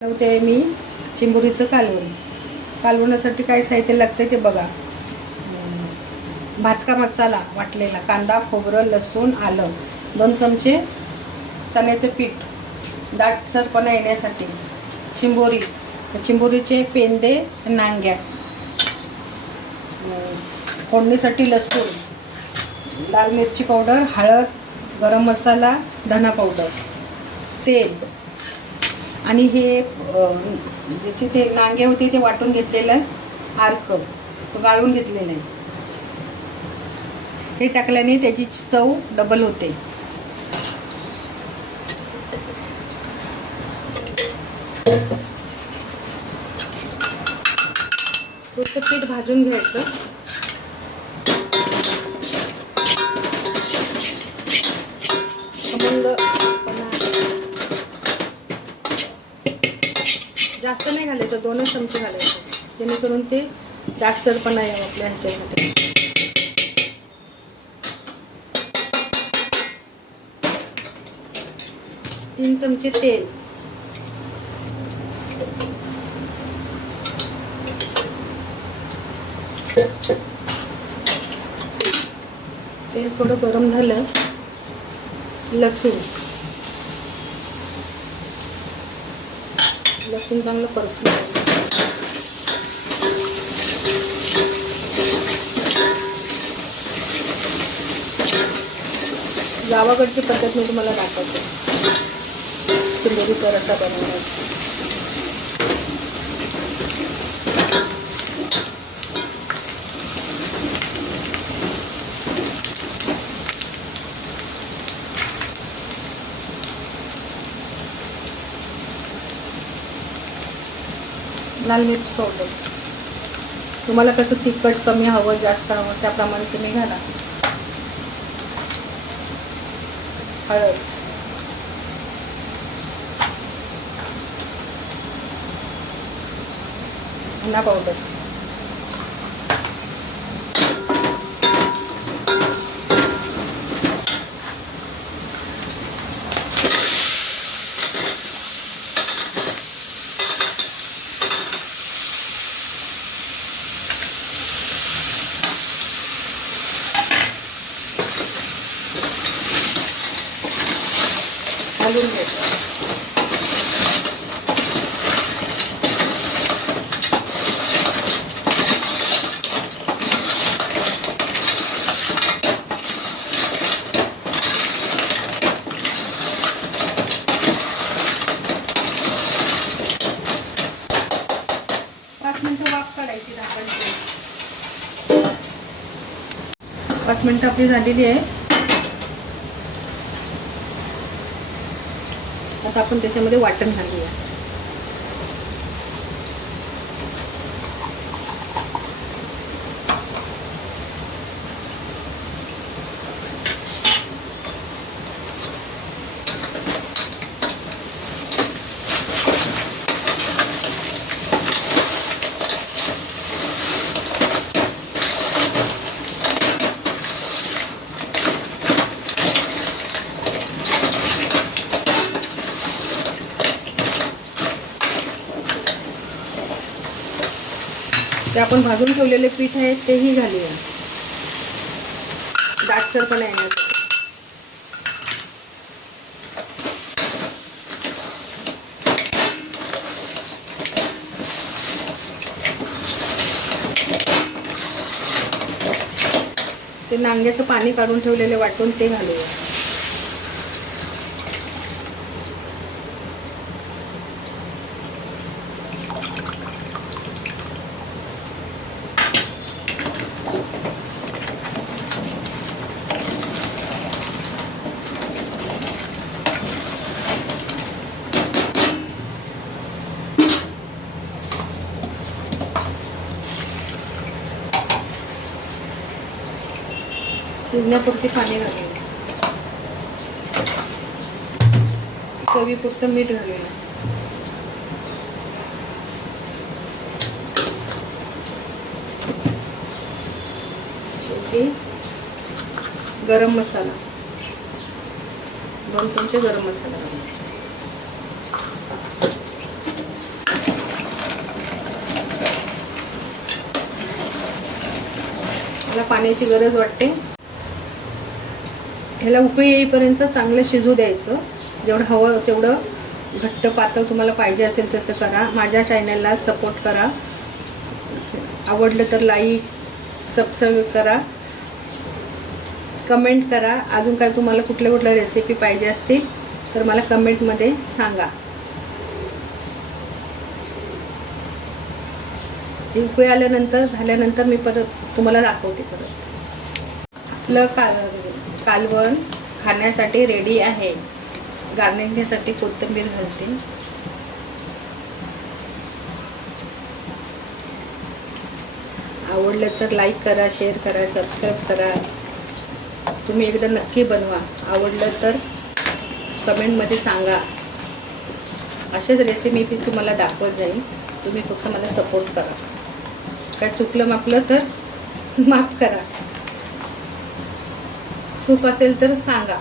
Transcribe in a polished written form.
बनवते मी चिंबोरीचं कालवण. कालवणासाठी काय साहित्य लागतं ते बघा. भाजका मसाला वाटलेला, कांदा, खोबरं, लसूण, आलं, 2 चमचे चण्याचं पीठ दाटसरपणा येण्यासाठी, चिंबोरी, चिंबोरीचे पेंदे, नांग्या, फोडणीसाठी लसूण, लाल मिरची पावडर, हळद, गरम मसाला, धना पावडर, तेल आणि हे ज्याचे ते नांगे होते ते वाटून घेतलेलं अर्क तो गाळून घेतलेलं आहे. हे टाकल्याने त्याची चव डबल होते. थोडंसं पीठ भाजून घ्यायचं. जास्त नाही घालायचं, 2 चमचे घालायचे, जेणेकरून ते दाटसरपणा यावं आपल्या ह्याच्यामध्ये. 3 चमचे तेल, तेल थोडं गरम झालं, लसूण चांगलं परतून गावाकडची पद्धत मी तुम्हाला दाखवते चिंबोरीचा रस्सा बनवण्याची. लाल मिरची पावडर, तुम्हाला कसं तिखट कमी हवं जास्त हवं त्याप्रमाणे तुम्ही घाला. हळद, धना पावडर, घालून घ्यायचं. वाफ काढायची, 5 मिनिटं आपली झालेली आहे. आता आपण त्याच्यामध्ये वाटण घालूया. ते आपण भाजून ठेवलेले पीठ आहे तेही घालूया दाटसरपणा येण्यासाठी. ते नांग्याचं पाणी काढून ठेवलेले वाटून ते घालूया. शिजण्यापुरती पाणी घालूया, चवीपुरतं मीठ घालूया, शेवटी गरम मसाला, 2 चमचे गरम मसाला घालूया. मला पाण्याची गरज वाटते. ह्याला उकळी येईपर्यंत चांगलं शिजू द्यायचं. जेवढं हवं तेवढं घट्ट पातळ तुम्हाला पाहिजे असेल तसं करा. माझ्या चॅनलला सपोर्ट करा. आवडलं तर लाईक सबस्क्राईब करा, कमेंट करा. अजून काय तुम्हाला कुठल्या रेसिपी पाहिजे असतील तर मला कमेंटमध्ये सांगा. ती उकळी आल्यानंतर झाल्यानंतर मी परत तुम्हाला दाखवते. आपलं कालवण खाण्यासाठी रेडी आहे. गार्निशिंगसाठी कोथिंबीर घालते. आवडलं तर लाईक करा, शेअर करा, सबस्क्राईब करा. तुम्ही एकदा नक्की बनवा. आवडलं तर कमेंटमध्ये सांगा. अशाच रेसिपी मी तुम्हाला दाखवत जाईल. तुम्ही फक्त मला सपोर्ट करा. काय चुकलं मापलं तर माफ करा. चूक असेल तर सांगा.